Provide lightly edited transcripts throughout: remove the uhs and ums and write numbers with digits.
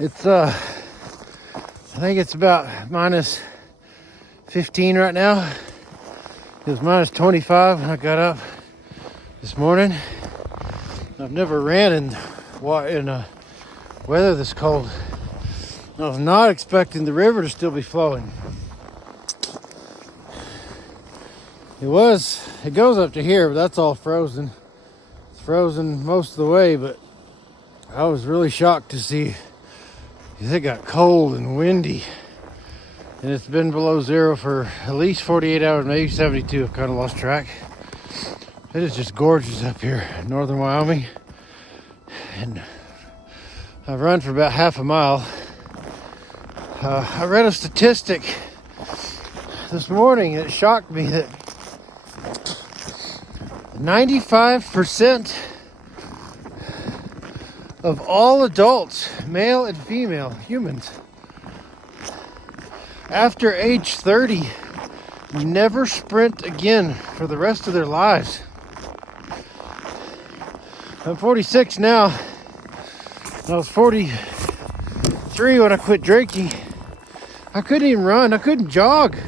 It's I think it's about minus 15 right now. It was minus 25 when I got up this morning. I've never ran in weather this cold. I was not expecting the river to still be flowing. It goes up to here, but that's all frozen. It's frozen most of the way, but I was really shocked to see it got cold and windy. And it's been below zero for at least 48 hours, maybe 72. I've kind of lost track. It is just gorgeous up here in northern Wyoming. And I've run for about half a mile. I read a statistic this morning that shocked me that 95% of all adults, male and female humans, after age 30, never sprint again for the rest of their lives. I'm 46 now. I was 43 when I quit drinking. I couldn't even run. I couldn't jog.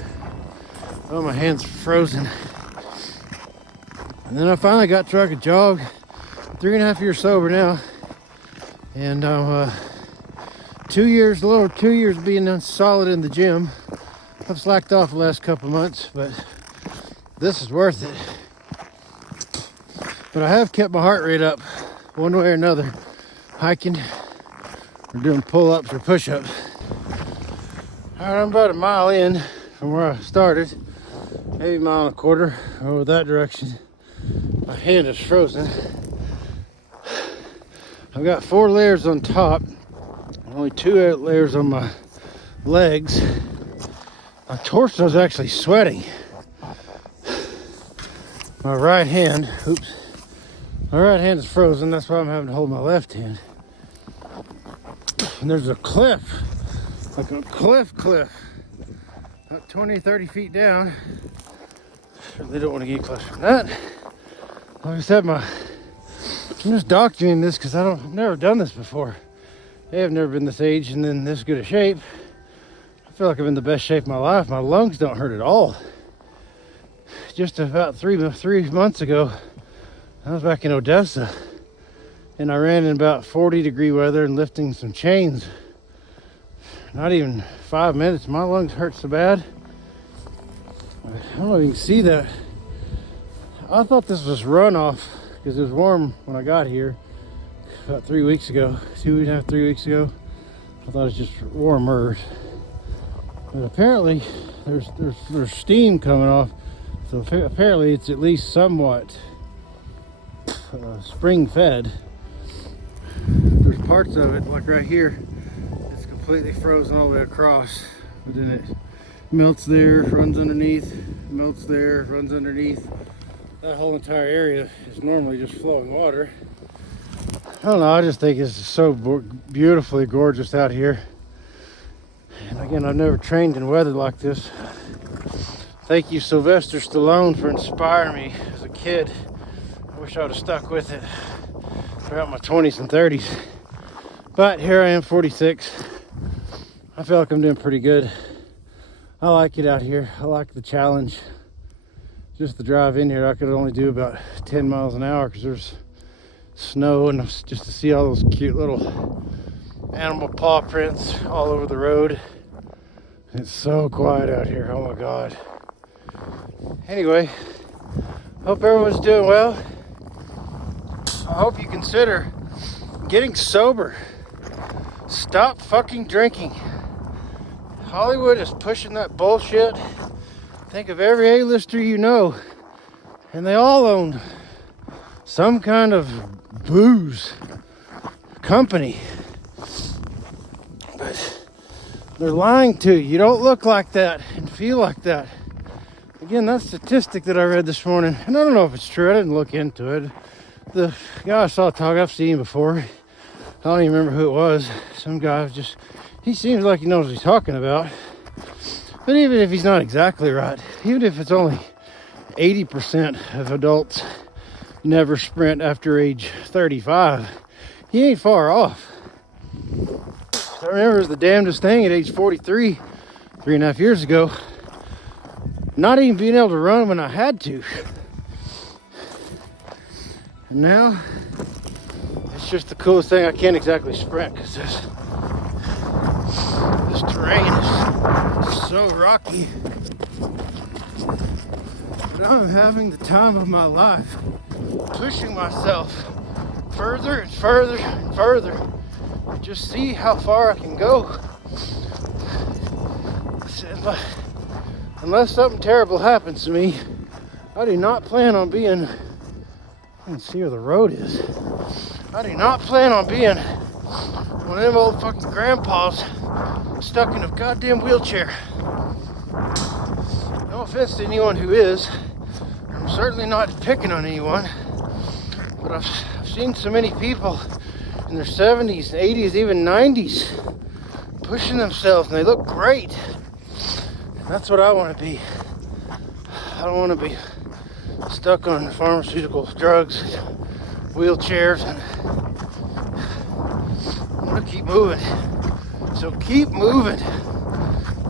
Oh, my hands are frozen. And then I finally got to where I could jog. 3.5 years sober now. And I'm 2 years being solid in the gym. I've slacked off the last couple months, but this is worth it. But I have kept my heart rate up one way or another, hiking or doing pull-ups or push-ups. All right, I'm about a mile in from where I started, maybe a mile and a quarter over that direction. My hand is frozen. I've got 4 layers on top, only 2 layers on my legs. My torso is actually sweating. My right hand is frozen. That's why I'm having to hold my left hand. And there's a cliff, like a cliff, about 20, 30 feet down. Certainly don't want to get closer than that. Like I said, I'm just documenting this because I've never done this before. I've never been this age and in this good a shape. I feel like I'm in the best shape of my life. My lungs don't hurt at all. Just about three months ago, I was back in Odessa and I ran in about 40-degree weather and lifting some chains. Not even 5 minutes, my lungs hurt so bad. I don't know if you can see that. I thought this was runoff because it was warm when I got here about 3 weeks ago, 2.5, 3 weeks ago. I thought it was just warmer. But apparently there's steam coming off. So apparently it's at least somewhat spring fed. There's parts of it, like right here, it's completely frozen all the way across. But then it melts there, runs underneath, melts there, runs underneath. That whole entire area is normally just flowing water. I don't know, I just think it's so beautifully gorgeous out here. And again, I've never trained in weather like this. Thank you, Sylvester Stallone, for inspiring me as a kid. I wish I would have stuck with it throughout my 20s and 30s. But here I am, 46. I feel like I'm doing pretty good. I like it out here. I like the challenge. Just the drive in here, I could only do about 10 miles an hour because there's snow, and just to see all those cute little animal paw prints all over the road. It's so quiet out here. Oh my God. Anyway, hope everyone's doing well. I hope you consider getting sober. Stop fucking drinking. Hollywood is pushing that bullshit. Think of every A-lister you know, and they all own some kind of booze company. But they're lying to you. You don't look like that and feel like that. Again, that statistic that I read this morning, and I don't know if it's true, I didn't look into it. The guy I saw talk, I've seen him before. I don't even remember who it was. Some guy he seems like he knows what he's talking about. But even if he's not exactly right, even if it's only 80% of adults never sprint after age 35, he ain't far off. I remember it was the damnedest thing at age 43, 3.5 years ago. Not even being able to run when I had to. And now, it's just the coolest thing. I can't exactly sprint because this terrain is so rocky. But I'm having the time of my life, pushing myself further and further and further. Just see how far I can go. Unless something terrible happens to me, I do not plan on being, I can see where the road is. I do not plan on being one of them old fucking grandpas stuck in a goddamn wheelchair. No offense to anyone who is. I'm certainly not picking on anyone. But I've seen so many people in their 70s, 80s, even 90s pushing themselves, and they look great. That's what I want to be. I don't want to be stuck on pharmaceutical drugs, wheelchairs, and I want to keep moving. So keep moving.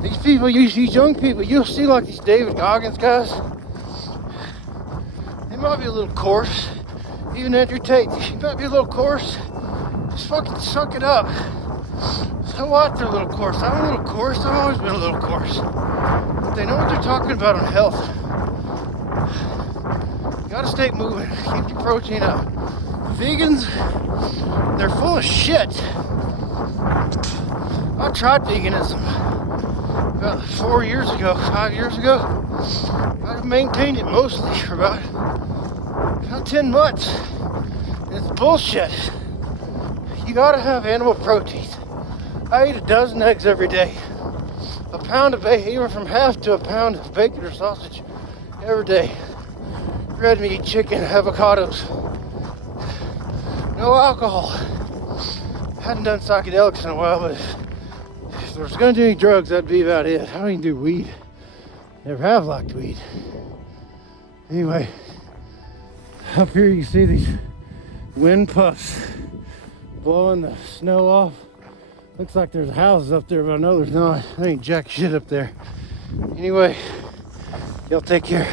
These people, these young people, you'll see like these David Goggins guys. They might be a little coarse. Even Andrew Tate, he might be a little coarse. Just fucking suck it up. So what? They're a little coarse. I'm a little coarse. I've always been a little coarse. But they know what they're talking about on health. You gotta stay moving. Keep your protein up. Vegans, they're full of shit. I tried veganism about 4 years ago, 5 years ago. I've maintained it mostly for about 10 months. It's bullshit. You gotta have animal protein. I eat a dozen eggs every day. A pound of bacon, even from half to a pound of bacon or sausage every day. Red meat, chicken, avocados. No alcohol. Hadn't done psychedelics in a while, but if there was gonna do any drugs, that'd be about it. I don't even do weed. Never have liked weed. Anyway, up here you see these wind puffs blowing the snow off. Looks like there's houses up there, but I know there's not. There ain't jack shit up there. Anyway, y'all take care.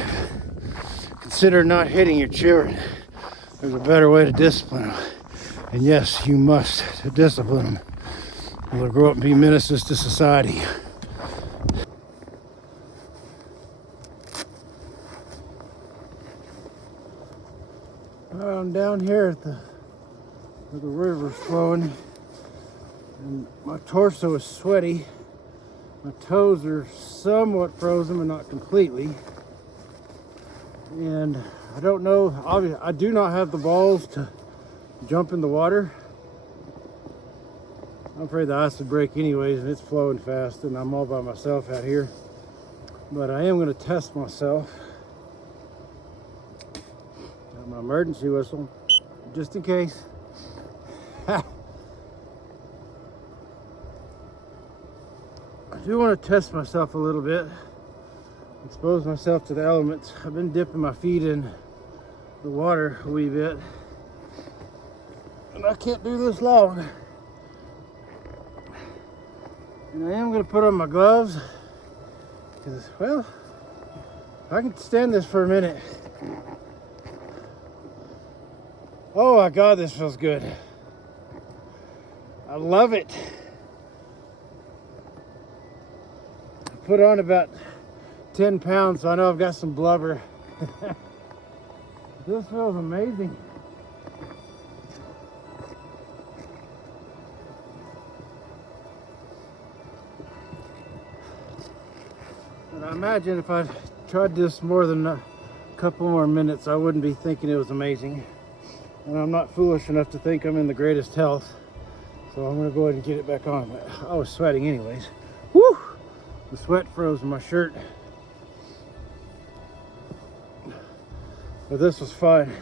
Consider not hitting your children. There's a better way to discipline them. And yes, you must discipline them. Or they'll grow up and be menaces to society. I'm down here at where the river's flowing. And my torso is sweaty. My toes are somewhat frozen, but not completely. And I don't know, obviously, I do not have the balls to jump in the water. I'm afraid the ice would break anyways, and it's flowing fast, and I'm all by myself out here. But I am going to test myself. Got my emergency whistle, just in case. I do want to test myself a little bit, expose myself to the elements. I've been dipping my feet in the water a wee bit, and I can't do this long. And I am going to put on my gloves, because, well, I can stand this for a minute. Oh my God, this feels good. I love it. Put on about 10 pounds, so I know I've got some blubber. This feels amazing. And I imagine if I tried this more than a couple more minutes, I wouldn't be thinking it was amazing. And I'm not foolish enough to think I'm in the greatest health. So I'm gonna go ahead and get it back on. I was sweating anyways. Woo! The sweat froze in my shirt. But this was fun.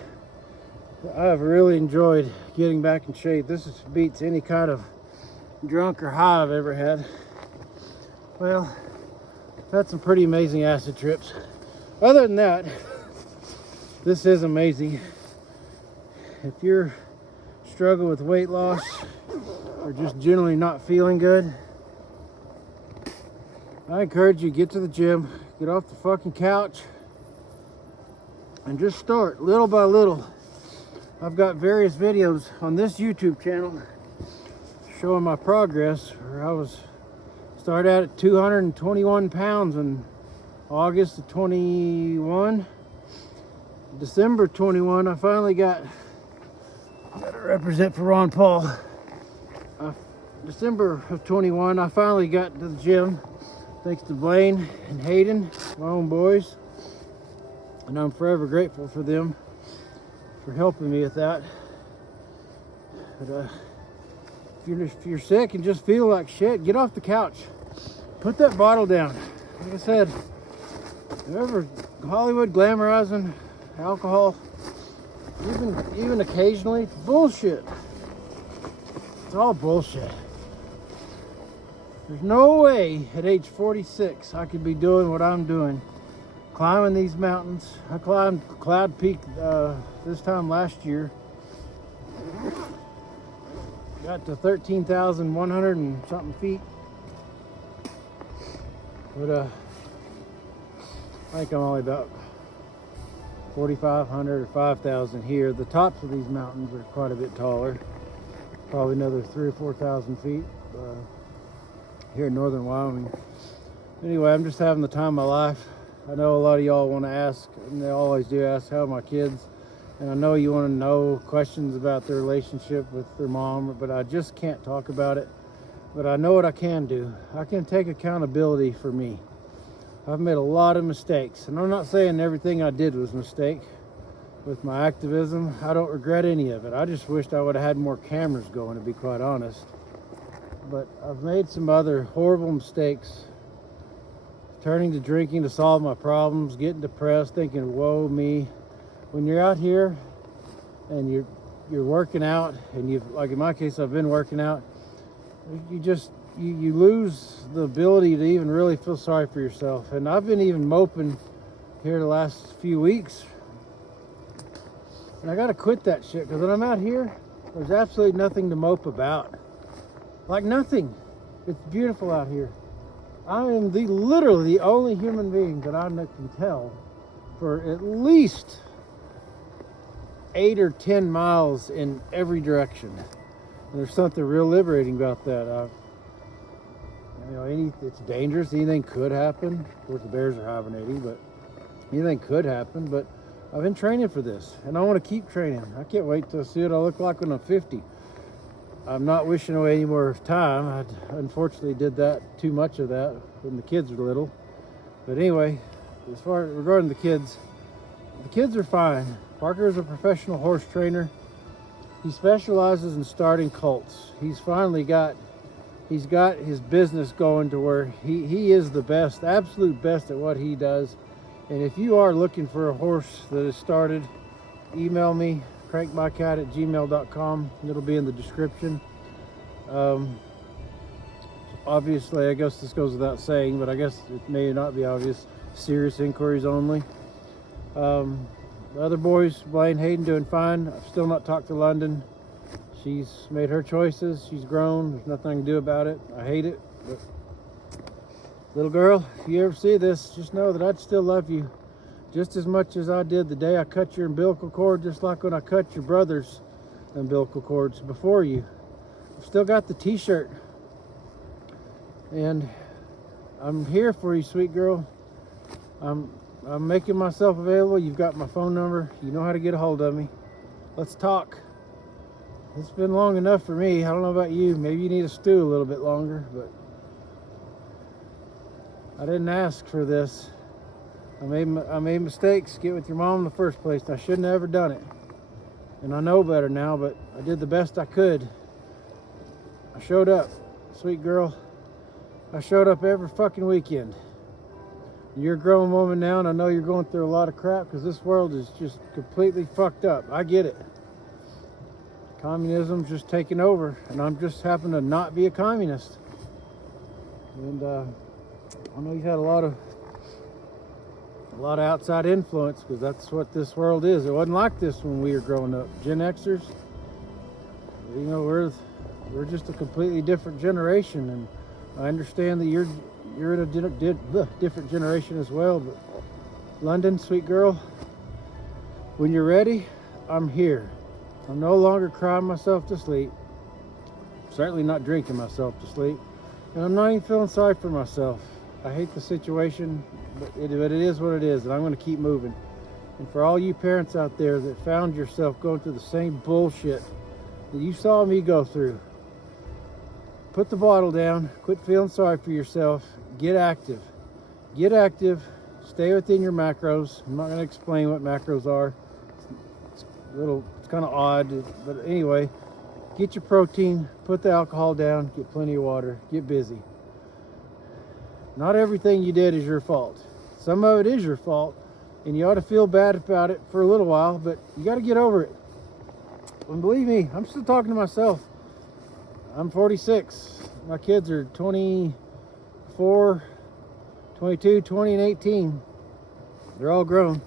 I have really enjoyed getting back in shape. This beats any kind of drunk or high I've ever had. Well, I've had some pretty amazing acid trips. Other than that, this is amazing. If you're struggling with weight loss, or just generally not feeling good, I encourage you to get to the gym, get off the fucking couch, and just start little by little. I've got various videos on this YouTube channel showing my progress, where I started out at 221 pounds in August of 21. December 21, I finally gotta represent for Ron Paul. December of 21, I finally got to the gym, thanks to Blaine and Hayden, my own boys. And I'm forever grateful for them for helping me with that. But if you're sick and just feel like shit, get off the couch. Put that bottle down. Like I said, whoever Hollywood glamorizing alcohol, even occasionally, it's bullshit. It's all bullshit. There's no way at age 46 I could be doing what I'm doing, climbing these mountains. I climbed Cloud Peak this time last year. Got to 13,100 and something feet. But I think I'm only about 4,500 or 5,000 here. The tops of these mountains are quite a bit taller, probably another 3,000 or 4,000 feet here in northern Wyoming. Anyway, I'm just having the time of my life. I know a lot of y'all want to ask, and they always do ask, how are my kids? And I know you want to know questions about their relationship with their mom, but I just can't talk about it. But I know what I can do. I can take accountability for me. I've made a lot of mistakes, and I'm not saying everything I did was a mistake. With my activism, I don't regret any of it. I just wished I would have had more cameras going, to be quite honest. But I've made some other horrible mistakes. Turning to drinking to solve my problems, getting depressed, thinking, woe me. When you're out here and you're working out, and like in my case, I've been working out, you lose the ability to even really feel sorry for yourself. And I've been even moping here the last few weeks, and I gotta quit that shit, because when I'm out here, there's absolutely nothing to mope about. Like nothing. It's beautiful out here. I am literally the only human being that I can tell for at least 8 or 10 miles in every direction. And there's something real liberating about that. It's dangerous. Anything could happen. Of course, the bears are hibernating, but anything could happen. But I've been training for this, and I want to keep training. I can't wait to see what I look like when I'm 50. I'm not wishing away any more time. I unfortunately did too much of that when the kids were little. But anyway, as far as regarding the kids are fine. Parker is a professional horse trainer. He specializes in starting colts. He's got his business going to where he is the best, absolute best at what he does. And if you are looking for a horse that is started, email me, crankmycat@gmail.com. It'll be in the description. Obviously, I guess this goes without saying, but I guess it may not be obvious. Serious inquiries only. The other boys, Blaine, Hayden, doing fine. I've still not talked to London. She's made her choices. She's grown. There's nothing I can do about it. I hate it. But little girl, if you ever see this, just know that I'd still love you just as much as I did the day I cut your umbilical cord, just like when I cut your brother's umbilical cords before you. I've still got the t-shirt. And I'm here for you, sweet girl. I'm making myself available. You've got my phone number. You know how to get a hold of me. Let's talk. It's been long enough for me. I don't know about you. Maybe you need to stew a little bit longer, but I didn't ask for this. I made mistakes. Get with your mom in the first place. I shouldn't have ever done it. And I know better now, but I did the best I could. I showed up, sweet girl. I showed up every fucking weekend. You're a grown woman now, and I know you're going through a lot of crap because this world is just completely fucked up. I get it. Communism's just taking over, and I'm just happen to not be a communist. And I know you've had a lot of outside influence, because that's what this world is. It wasn't like this when we were growing up. Gen Xers, you know, We're just a completely different generation, and I understand that you're in a different generation as well. But London, sweet girl, when you're ready, I'm here. I'm no longer crying myself to sleep. Certainly not drinking myself to sleep. And I'm not even feeling sorry for myself. I hate the situation, but it is what it is, and I'm going to keep moving. And for all you parents out there that found yourself going through the same bullshit that you saw me go through, put the bottle down, quit feeling sorry for yourself, get active. Get active, stay within your macros. I'm not going to explain what macros are. It's kind of odd, but anyway, get your protein, put the alcohol down, get plenty of water, get busy. Not everything you did is your fault. Some of it is your fault, and you ought to feel bad about it for a little while, but you got to get over it. And believe me, I'm still talking to myself. I'm 46. My kids are 24, 22, 20, and 18. They're all grown.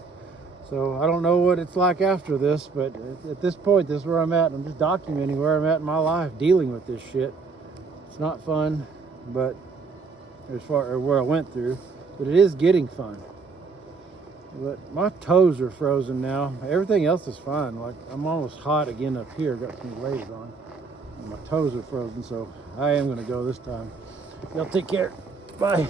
So I don't know what it's like after this, but at this point, this is where I'm at. I'm just documenting where I'm at in my life, dealing with this shit. It's not fun, but as far as where I went through, but it is getting fun. But my toes are frozen now. Everything else is fine. Like, I'm almost hot again up here. Got some layers on. And my toes are frozen, so I am gonna go this time. Y'all take care. Bye.